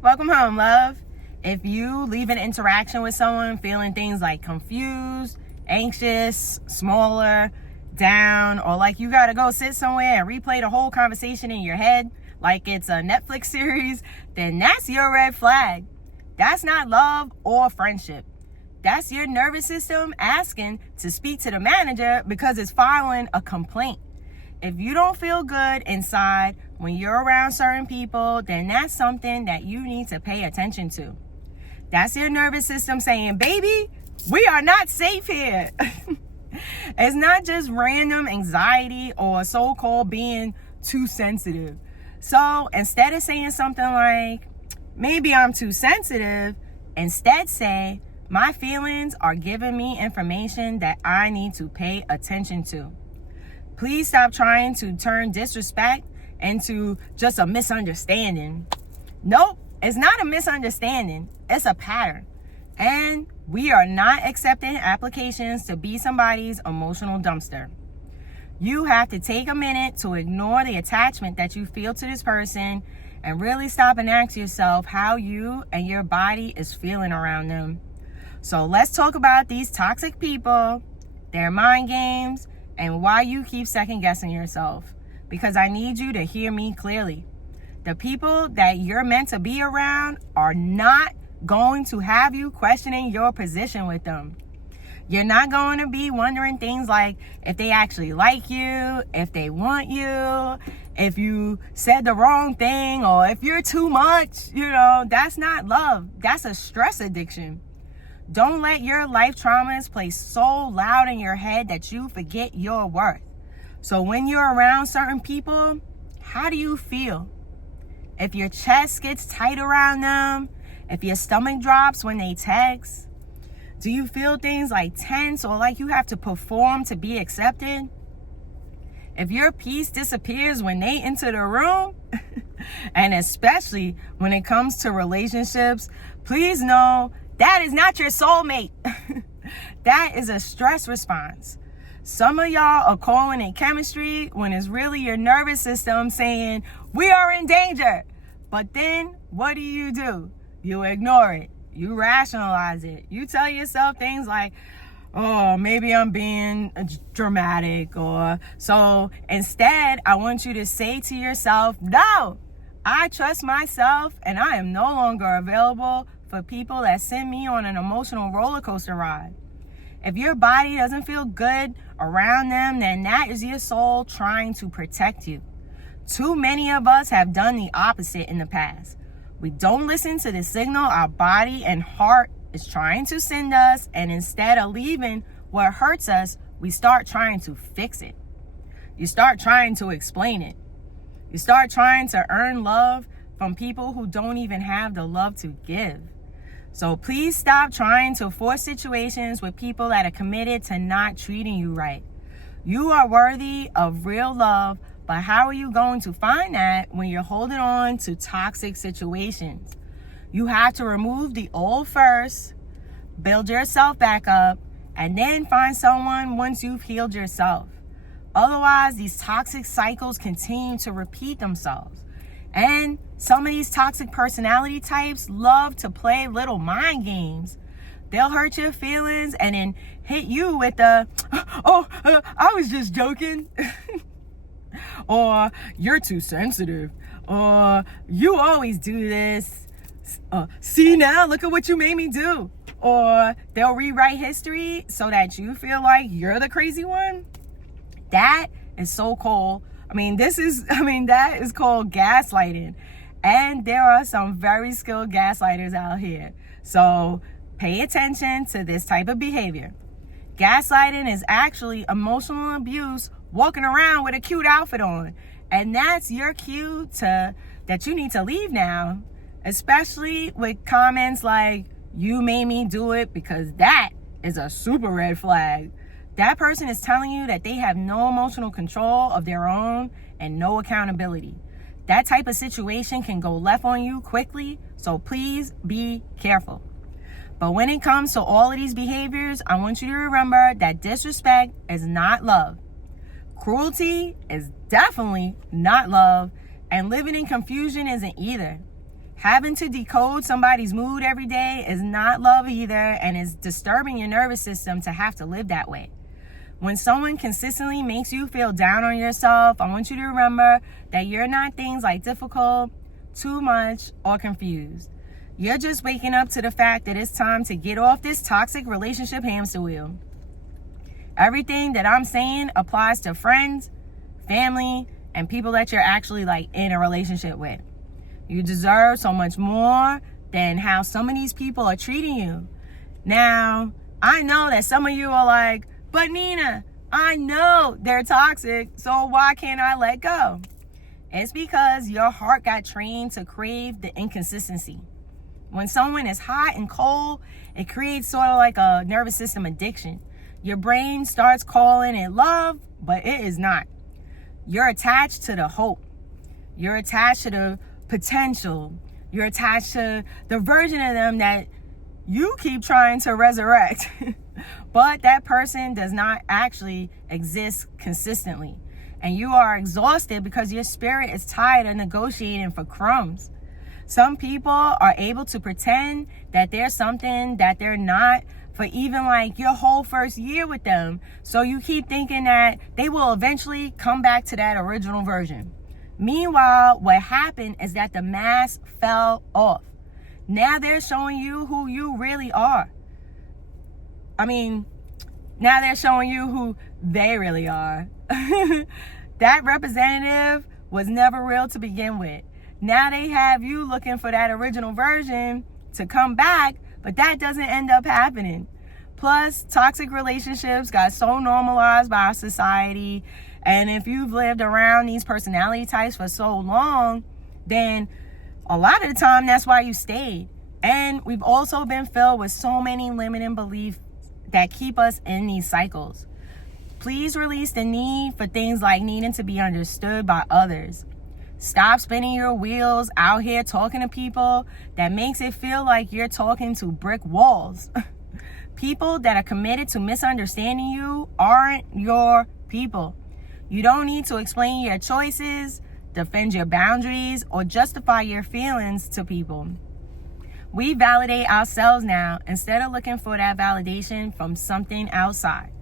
Welcome home, love. If you leave an interaction with someone feeling things like confused, anxious, smaller, down, or like you gotta go sit somewhere and replay the whole conversation in your head like it's a Netflix series, then that's your red flag. That's not love or friendship. That's your nervous system asking to speak to the manager because it's filing a complaint. If you don't feel good inside when you're around certain people, then that's something that you need to pay attention to. That's your nervous system saying, baby, we are not safe here. It's not just random anxiety or so-called being too sensitive. So instead of saying something like, maybe I'm too sensitive, instead say, my feelings are giving me information that I need to pay attention to. Please stop trying to turn disrespect into just a misunderstanding. Nope, it's not a misunderstanding. It's a pattern. And we are not accepting applications to be somebody's emotional dumpster. You have to take a minute to ignore the attachment that you feel to this person and really stop and ask yourself how you and your body is feeling around them. So let's talk about these toxic people, their mind games, and why you keep second guessing yourself. Because I need you to hear me clearly. The people that you're meant to be around are not going to have you questioning your position with them. You're not going to be wondering things like if they actually like you, if they want you, if you said the wrong thing, or if you're too much. That's not love. That's a stress addiction. Don't let your life traumas play so loud in your head that you forget your worth. So when you're around certain people, how do you feel? If your chest gets tight around them, if your stomach drops when they text, do you feel things like tense or like you have to perform to be accepted? If your peace disappears when they enter the room, and especially when it comes to relationships, please know that is not your soulmate. That is a stress response. Some of y'all are calling it chemistry when it's really your nervous system saying, we are in danger. But then what do? You ignore it. You rationalize it. You tell yourself things like, oh, maybe I'm being dramatic. So instead, I want you to say to yourself, no, I trust myself and I am no longer available for people that send me on an emotional roller coaster ride. If your body doesn't feel good around them, then that is your soul trying to protect you. Too many of us have done the opposite in the past. We don't listen to the signal our body and heart is trying to send us, and instead of leaving what hurts us, we start trying to fix it. You start trying to explain it. You start trying to earn love from people who don't even have the love to give. So please stop trying to force situations with people that are committed to not treating you right. You are worthy of real love, but how are you going to find that when you're holding on to toxic situations? You have to remove the old first, build yourself back up, and then find someone once you've healed yourself. Otherwise, these toxic cycles continue to repeat themselves. And some of these toxic personality types love to play little mind games. They'll hurt your feelings and then hit you with I was just joking. Or, you're too sensitive. Or, you always do this. See now, look at what you made me do. Or, they'll rewrite history so that you feel like you're the crazy one. That is so cold. That is called gaslighting. And there are some very skilled gaslighters out here. So pay attention to this type of behavior. Gaslighting is actually emotional abuse walking around with a cute outfit on. And that's your cue that you need to leave now. Especially with comments like, you made me do it, because that is a super red flag. That person is telling you that they have no emotional control of their own and no accountability. That type of situation can go left on you quickly, so please be careful. But when it comes to all of these behaviors, I want you to remember that disrespect is not love. Cruelty is definitely not love, and living in confusion isn't either. Having to decode somebody's mood every day is not love either, and is disturbing your nervous system to have to live that way. When someone consistently makes you feel down on yourself, I want you to remember that you're not things like difficult, too much, or confused. You're just waking up to the fact that it's time to get off this toxic relationship hamster wheel. Everything that I'm saying applies to friends, family, and people that you're actually like in a relationship with. You deserve so much more than how some of these people are treating you. Now, I know that some of you are like, but Nina, I know they're toxic, so why can't I let go? It's because your heart got trained to crave the inconsistency. When someone is hot and cold, it creates sort of like a nervous system addiction. Your brain starts calling it love, but it is not. You're attached to the hope. You're attached to the potential. You're attached to the version of them that you keep trying to resurrect. But that person does not actually exist consistently. And you are exhausted because your spirit is tired of negotiating for crumbs. Some people are able to pretend that they're something that they're not for even like your whole first year with them. So you keep thinking that they will eventually come back to that original version. Meanwhile, what happened is that the mask fell off. Now they're showing you who you really are. Now they're showing you who they really are. That representative was never real to begin with. Now they have you looking for that original version to come back, but that doesn't end up happening. Plus, toxic relationships got so normalized by our society. And if you've lived around these personality types for so long, then a lot of the time that's why you stayed. And we've also been filled with so many limiting beliefs that keep us in these cycles. Please release the need for things like needing to be understood by others. Stop spinning your wheels out here talking to people that makes it feel like you're talking to brick walls. People that are committed to misunderstanding you aren't your people. You don't need to explain your choices, defend your boundaries, or justify your feelings to people. We validate ourselves now instead of looking for that validation from something outside.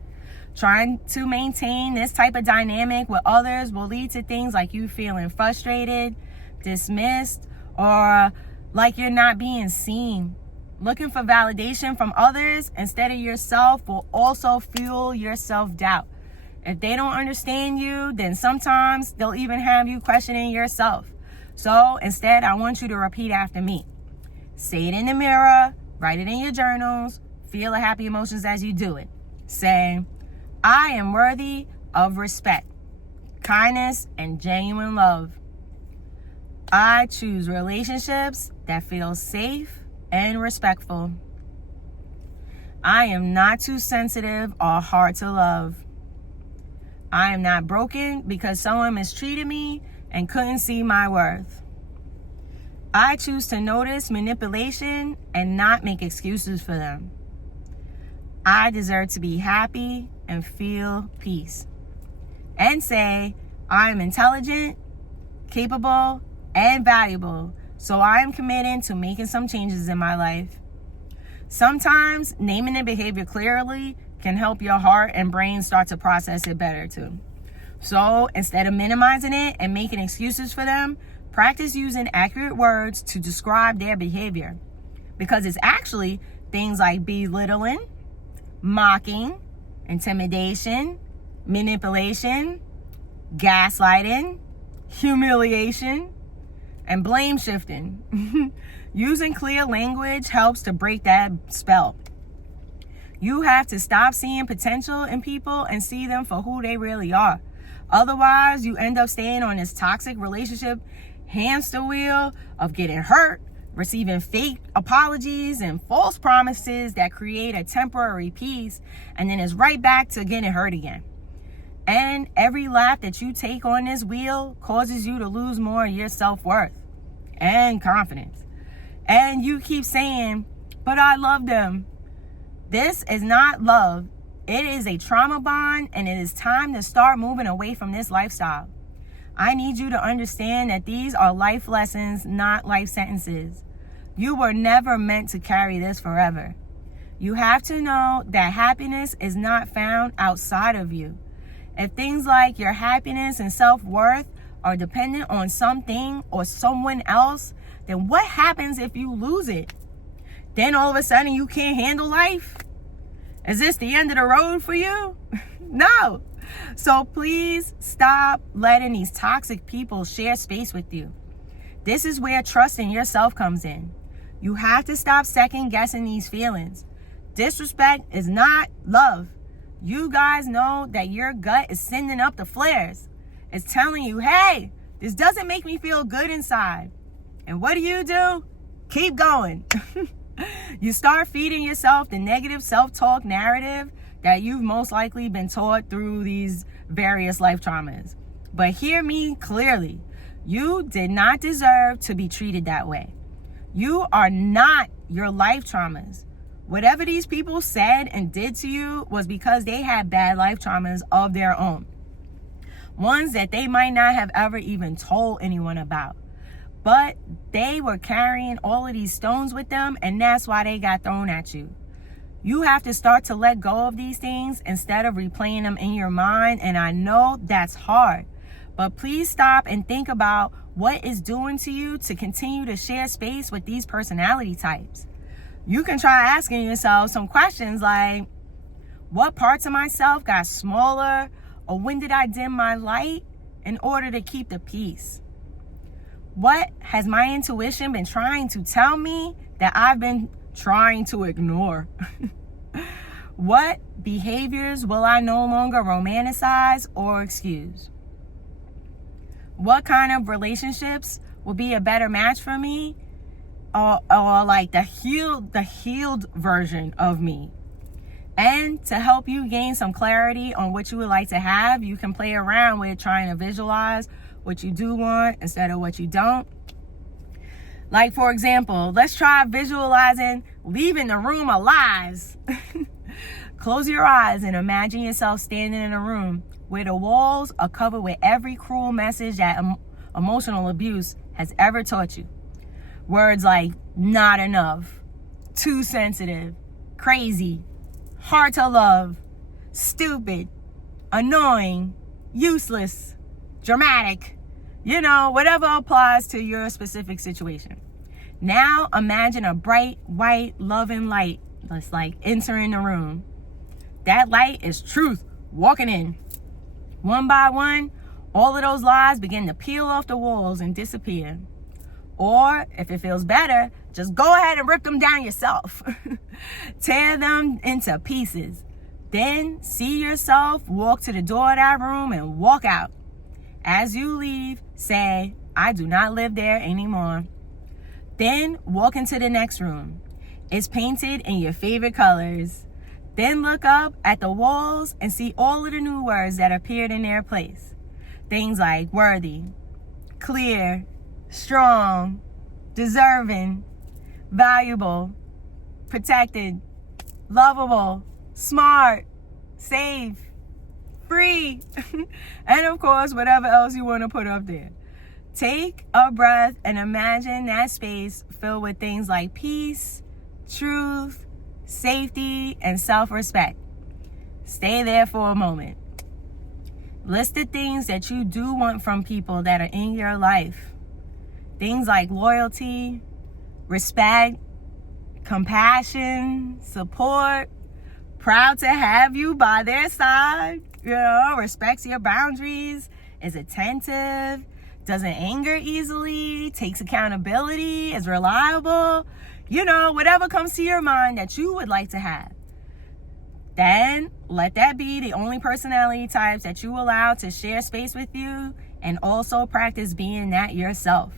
Trying to maintain this type of dynamic with others will lead to things like you feeling frustrated, dismissed, or like you're not being seen. Looking for validation from others instead of yourself will also fuel your self-doubt. If they don't understand you, then sometimes they'll even have you questioning yourself. So instead, I want you to repeat after me. Say it in the mirror, write it in your journals, feel the happy emotions as you do it. Say, I am worthy of respect, kindness, and genuine love. I choose relationships that feel safe and respectful. I am not too sensitive or hard to love. I am not broken because someone mistreated me and couldn't see my worth. I choose to notice manipulation and not make excuses for them. I deserve to be happy and feel peace. And say, I am intelligent, capable, and valuable, so I am committed to making some changes in my life. Sometimes naming the behavior clearly can help your heart and brain start to process it better too. So instead of minimizing it and making excuses for them, practice using accurate words to describe their behavior. Because it's actually things like belittling, mocking, intimidation, manipulation, gaslighting, humiliation, and blame shifting. Using clear language helps to break that spell. You have to stop seeing potential in people and see them for who they really are. Otherwise, you end up staying on this toxic relationship hamster wheel of getting hurt, receiving fake apologies and false promises that create a temporary peace, and then it's right back to getting hurt again. And every lap that you take on this wheel causes you to lose more of your self-worth and confidence. And you keep saying, but I love them. This is not love. It is a trauma bond, and it is time to start moving away from this lifestyle. I need you to understand that these are life lessons, not life sentences. You were never meant to carry this forever. You have to know that happiness is not found outside of you. If things like your happiness and self-worth are dependent on something or someone else, then what happens if you lose it? Then all of a sudden you can't handle life? Is this the end of the road for you? No. So please stop letting these toxic people share space with you. This is where trust in yourself comes in. You have to stop second guessing these feelings. Disrespect is not love. You guys know that your gut is sending up the flares. It's telling you, hey, this doesn't make me feel good inside. And what do? Keep going. You start feeding yourself the negative self-talk narrative that you've most likely been taught through these various life traumas. But hear me clearly. You did not deserve to be treated that way. You are not your life traumas. Whatever these people said and did to you was because they had bad life traumas of their own. Ones that they might not have ever even told anyone about. But they were carrying all of these stones with them, and that's why they got thrown at you. You have to start to let go of these things instead of replaying them in your mind, and I know that's hard. But please stop and think about what it's doing to you to continue to share space with these personality types. You can try asking yourself some questions like, what parts of myself got smaller, or when did I dim my light in order to keep the peace? What has my intuition been trying to tell me that I've been trying to ignore? What behaviors will I no longer romanticize or excuse? What kind of relationships will be a better match for me? Or like the healed version of me? And to help you gain some clarity on what you would like to have, you can play around with trying to visualize what you do want instead of what you don't. Like, for example, let's try visualizing leaving the room alive. Close your eyes and imagine yourself standing in a room where the walls are covered with every cruel message that emotional abuse has ever taught you. Words like not enough, too sensitive, crazy, hard to love, stupid, annoying, useless, dramatic, whatever applies to your specific situation. Now imagine a bright, white, loving light that's like entering the room. That light is truth walking in. One by one, all of those lies begin to peel off the walls and disappear. Or, if it feels better, just go ahead and rip them down yourself. Tear them into pieces. Then see yourself walk to the door of that room and walk out. As you leave, say, I do not live there anymore. Then walk into the next room. It's painted in your favorite colors. Then look up at the walls and see all of the new words that appeared in their place. Things like worthy, clear, strong, deserving, valuable, protected, lovable, smart, safe, free, and of course, whatever else you want to put up there. Take a breath and imagine that space filled with things like peace, truth, safety, and self-respect. Stay there for a moment. List the things that you do want from people that are in your life. Things like loyalty, respect, compassion, support, proud to have you by their side, respects your boundaries, is attentive, doesn't anger easily, takes accountability, is reliable, whatever comes to your mind that you would like to have. Then let that be the only personality types that you allow to share space with you, and also practice being that yourself.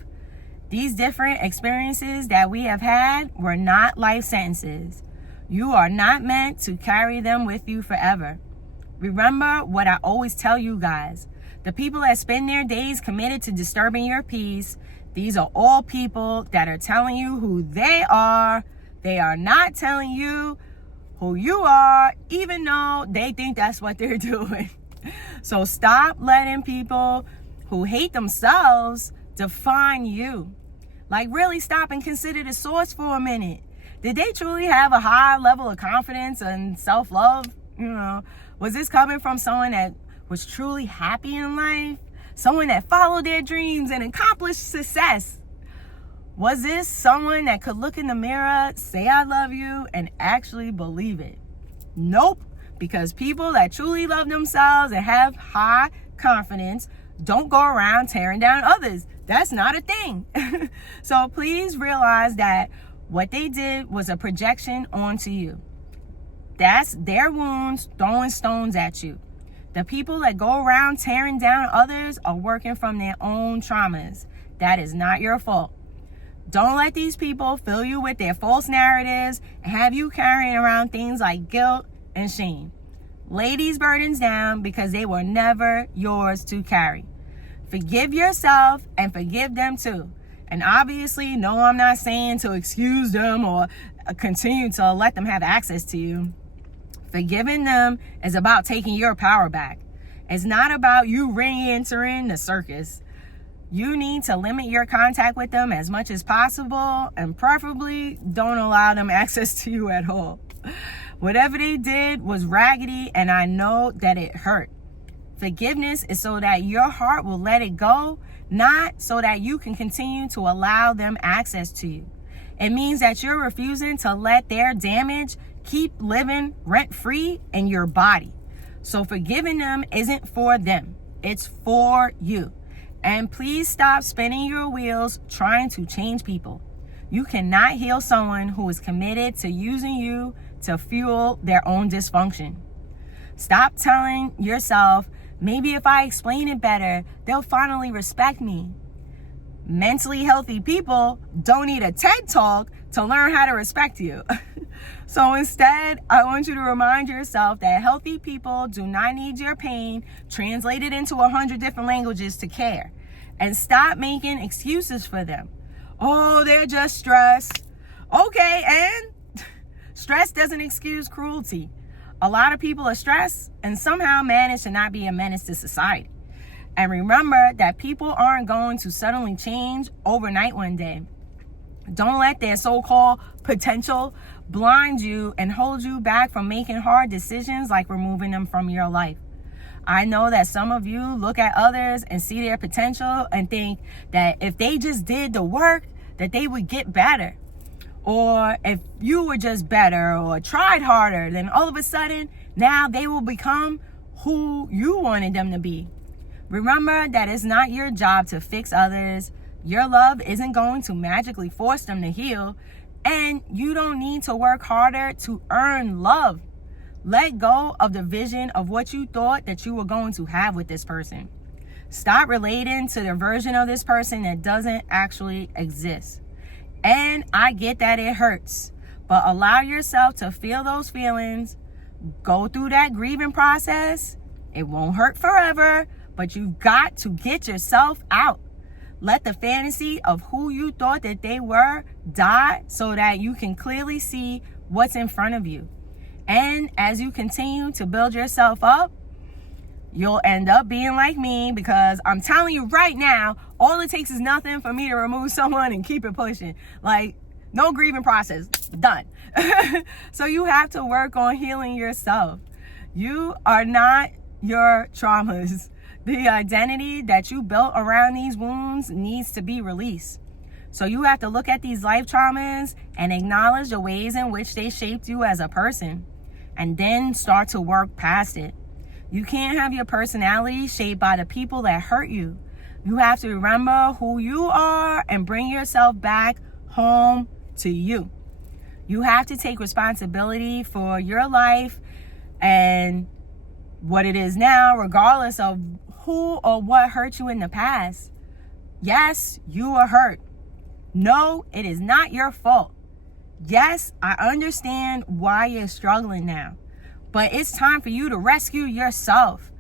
These different experiences that we have had were not life sentences. You are not meant to carry them with you forever. Remember what I always tell you guys. The people that spend their days committed to disturbing your peace, these are all people that are telling you who they are. They are not telling you who you are, even though they think that's what they're doing. So stop letting people who hate themselves define you. Like, really stop and consider the source for a minute. Did they truly have a high level of confidence and self-love? Was this coming from someone that was truly happy in life? Someone that followed their dreams and accomplished success? Was this someone that could look in the mirror, say I love you, and actually believe it? Nope, because people that truly love themselves and have high confidence don't go around tearing down others. That's not a thing. So please realize that what they did was a projection onto you. That's their wounds throwing stones at you. The people that go around tearing down others are working from their own traumas. That is not your fault. Don't let these people fill you with their false narratives and have you carrying around things like guilt and shame. Lay these burdens down because they were never yours to carry. Forgive yourself and forgive them too. And obviously, no, I'm not saying to excuse them or continue to let them have access to you. Forgiving them is about taking your power back. It's not about you re-entering the circus. You need to limit your contact with them as much as possible, and preferably don't allow them access to you at all. Whatever they did was raggedy, and I know that it hurt. Forgiveness is so that your heart will let it go, not so that you can continue to allow them access to you. It means that you're refusing to let their damage keep living rent-free in your body. So forgiving them isn't for them. It's for you. And please stop spinning your wheels trying to change people. You cannot heal someone who is committed to using you to fuel their own dysfunction. Stop telling yourself, maybe if I explain it better, they'll finally respect me. Mentally healthy people don't need a TED Talk to learn how to respect you. So instead, I want you to remind yourself that healthy people do not need your pain translated into 100 different languages to care. And stop making excuses for them. Oh, they're just stressed. Okay, and stress doesn't excuse cruelty. A lot of people are stressed and somehow manage to not be a menace to society. And remember that people aren't going to suddenly change overnight one day. Don't let their so-called potential blind you and hold you back from making hard decisions like removing them from your life. I know that some of you look at others and see their potential and think that if they just did the work, that they would get better. Or if you were just better or tried harder, then all of a sudden, now they will become who you wanted them to be. Remember that it's not your job to fix others. Your love isn't going to magically force them to heal. And you don't need to work harder to earn love. Let go of the vision of what you thought that you were going to have with this person. Stop relating to the version of this person that doesn't actually exist. And I get that it hurts, but allow yourself to feel those feelings. Go through that grieving process. It won't hurt forever, but you've got to get yourself out. Let the fantasy of who you thought that they were die so that you can clearly see what's in front of you. And as you continue to build yourself up, you'll end up being like me, because I'm telling you right now, all it takes is nothing for me to remove someone and keep it pushing. Like, no grieving process, done. So you have to work on healing yourself. You are not your traumas. The identity that you built around these wounds needs to be released. So you have to look at these life traumas and acknowledge the ways in which they shaped you as a person, and then start to work past it. You can't have your personality shaped by the people that hurt you. You have to remember who you are and bring yourself back home to you. You have to take responsibility for your life and what it is now, regardless of who or what hurt you in the past. Yes, you are hurt. No, it is not your fault. Yes, I understand why you're struggling now, but it's time for you to rescue yourself.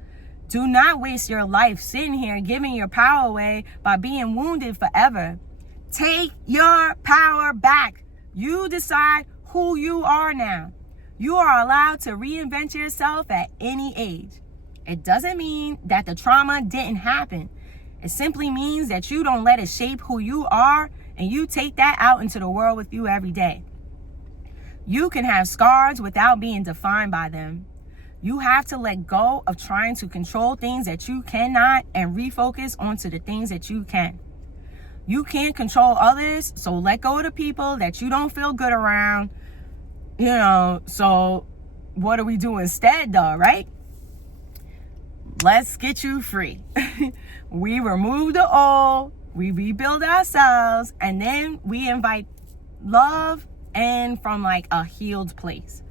Do not waste your life sitting here giving your power away by being wounded forever. Take your power back. You decide who you are now. You are allowed to reinvent yourself at any age. It doesn't mean that the trauma didn't happen. It simply means that you don't let it shape who you are, and you take that out into the world with you every day. You can have scars without being defined by them. You have to let go of trying to control things that you cannot and refocus onto the things that you can. You can't control others, so let go of the people that you don't feel good around. So what do we do instead though, right? Let's get you free. We remove the old, we rebuild ourselves, and then we invite love and from like a healed place.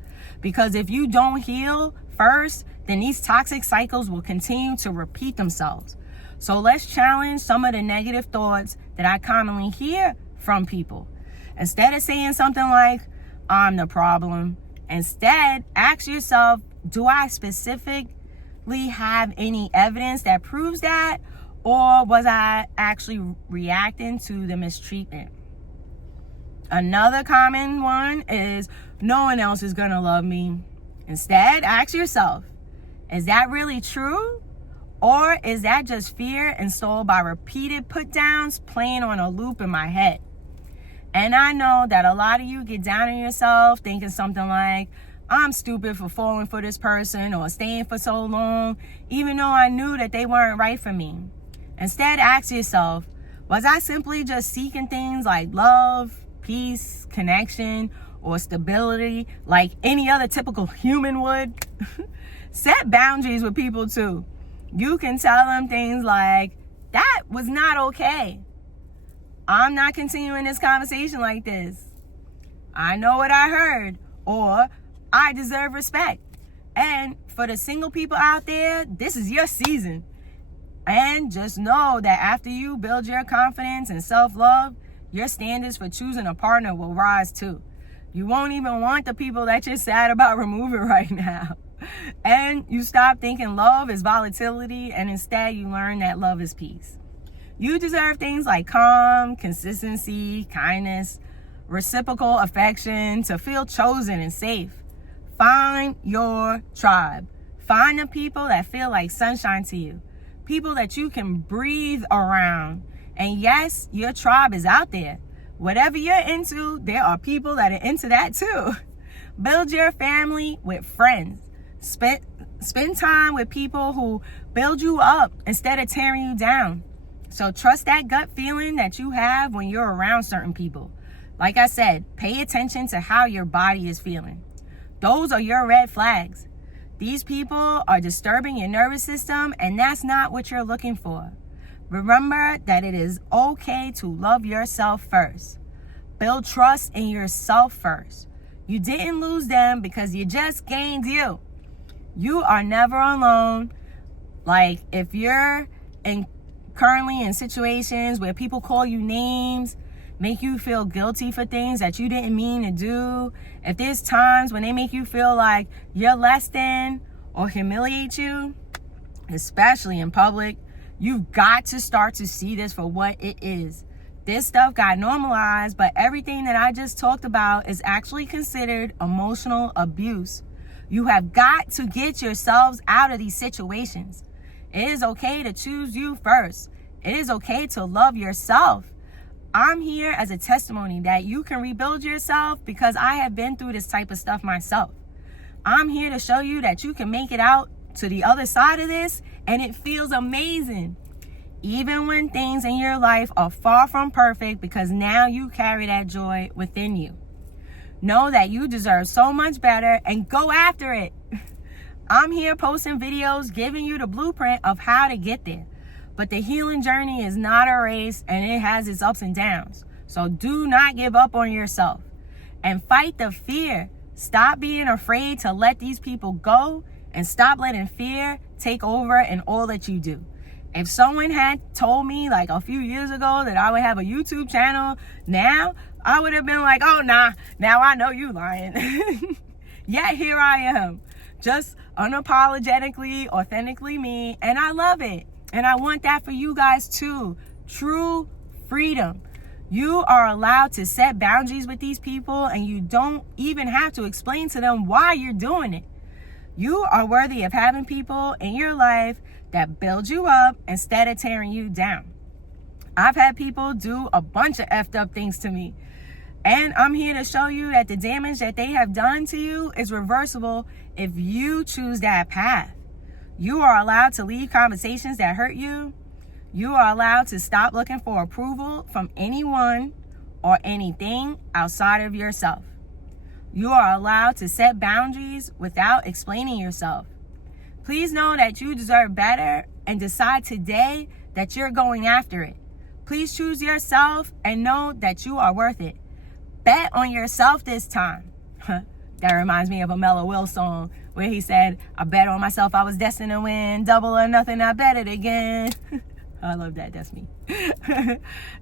Because if you don't heal first, then these toxic cycles will continue to repeat themselves. So let's challenge some of the negative thoughts that I commonly hear from people. Instead of saying something like, I'm the problem, instead ask yourself, do I specifically have any evidence that proves that? Or was I actually reacting to the mistreatment? Another common one is, no one else is going to love me. Instead, ask yourself, is that really true? Or is that just fear installed by repeated put downs playing on a loop in my head? And I know that a lot of you get down on yourself thinking something like, I'm stupid for falling for this person or staying for so long, even though I knew that they weren't right for me. Instead, ask yourself, was I simply just seeking things like love, peace, connection, or stability like any other typical human would? Set boundaries with people too. You can tell them things like, that was not okay. I'm not continuing this conversation like this. I know what I heard. Or, I deserve respect. And for the single people out there, this is your season. And just know that after you build your confidence and self-love, your standards for choosing a partner will rise too. You won't even want the people that you're sad about removing right now. And you stop thinking love is volatility, and instead you learn that love is peace. You deserve things like calm, consistency, kindness, reciprocal affection, to feel chosen and safe. Find your tribe. Find the people that feel like sunshine to you. People that you can breathe around. And yes, your tribe is out there. Whatever you're into, there are people that are into that too. Build your family with friends. Spend time with people who build you up instead of tearing you down. So trust that gut feeling that you have when you're around certain people. Like I said, pay attention to how your body is feeling. Those are your red flags. These people are disturbing your nervous system, and that's not what you're looking for. Remember that it is okay to love yourself first. Build trust in yourself first. You didn't lose them because you just gained you. You are never alone. Like, if you're currently in situations where people call you names, make you feel guilty for things that you didn't mean to do, if there's times when they make you feel like you're less than or humiliate you, especially in public, you've got to start to see this for what it is. This stuff got normalized, but everything that I just talked about is actually considered emotional abuse. You have got to get yourselves out of these situations. It is okay to choose you first. It is okay to love yourself. I'm here as a testimony that you can rebuild yourself because I have been through this type of stuff myself. I'm here to show you that you can make it out to the other side of this, and it feels amazing. Even when things in your life are far from perfect, because now you carry that joy within you. Know that you deserve so much better and go after it. I'm here posting videos giving you the blueprint of how to get there. But the healing journey is not a race, and it has its ups and downs. So do not give up on yourself. And fight the fear. Stop being afraid to let these people go, and stop letting fear take over in all that you do. If someone had told me like a few years ago that I would have a YouTube channel now, I would have been like, oh nah, now I know you lying. Yet here I am, just unapologetically, authentically me, and I love it. And I want that for you guys too. True freedom. You are allowed to set boundaries with these people, and you don't even have to explain to them why you're doing it. You are worthy of having people in your life that build you up instead of tearing you down. I've had people do a bunch of effed up things to me. And I'm here to show you that the damage that they have done to you is reversible if you choose that path. You are allowed to leave conversations that hurt you. You are allowed to stop looking for approval from anyone or anything outside of yourself. You are allowed to set boundaries without explaining yourself. Please know that you deserve better and decide today that you're going after it. Please choose yourself and know that you are worth it. Bet on yourself this time. That reminds me of a Mellow Will song where he said, I bet on myself I was destined to win. Double or nothing, I bet it again. I love that. That's me.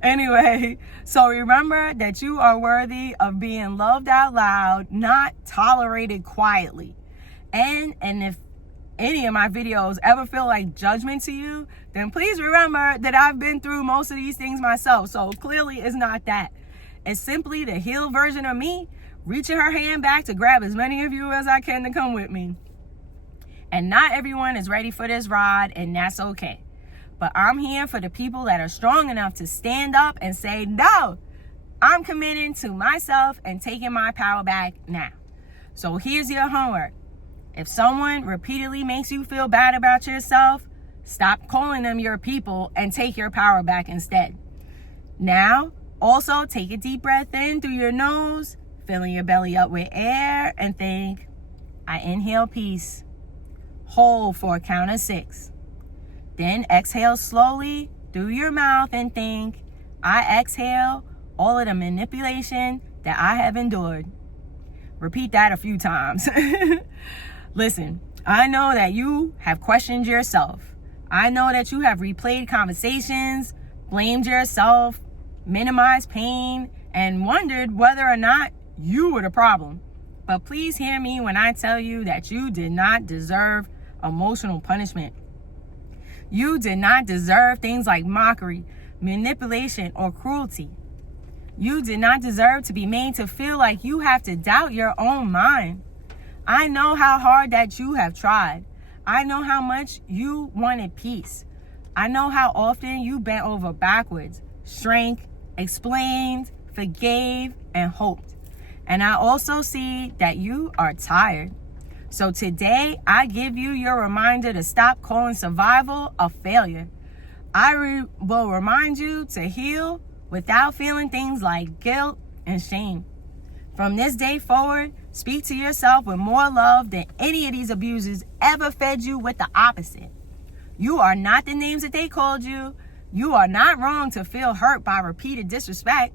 Anyway, so remember that you are worthy of being loved out loud, not tolerated quietly. And if any of my videos ever feel like judgment to you, then please remember that I've been through most of these things myself. So clearly it's not that. It's simply the healed version of me reaching her hand back to grab as many of you as I can to come with me. And not everyone is ready for this ride, and that's okay. But I'm here for the people that are strong enough to stand up and say, no, I'm committing to myself and taking my power back now. So here's your homework. If someone repeatedly makes you feel bad about yourself, stop calling them your people and take your power back instead. Now, also take a deep breath in through your nose, filling your belly up with air, and think, I inhale peace. Hold for a count of 6. Then exhale slowly through your mouth and think, I exhale all of the manipulation that I have endured. Repeat that a few times. Listen, I know that you have questioned yourself. I know that you have replayed conversations, blamed yourself, minimized pain, and wondered whether or not you were the problem. But please hear me when I tell you that you did not deserve emotional punishment. You did not deserve things like mockery, manipulation, or cruelty. You did not deserve to be made to feel like you have to doubt your own mind. I know how hard that you have tried. I know how much you wanted peace. I know how often you bent over backwards, shrank, explained, forgave, and hoped. And I also see that you are tired. So today, I give you your reminder to stop calling survival a failure. I will remind you to heal without feeling things like guilt and shame. From this day forward, speak to yourself with more love than any of these abusers ever fed you with the opposite. You are not the names that they called you. You are not wrong to feel hurt by repeated disrespect.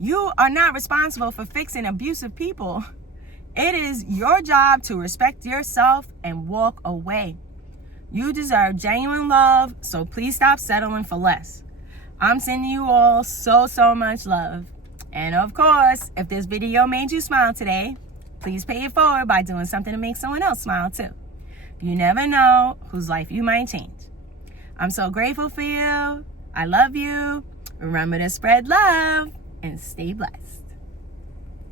You are not responsible for fixing abusive people. It is your job to respect yourself and walk away. You deserve genuine love, so please stop settling for less. I'm sending you all so much love. And of course, if this video made you smile today, please pay it forward by doing something to make someone else smile too. You never know whose life you might change. I'm so grateful for you. I love you. Remember to spread love and stay blessed.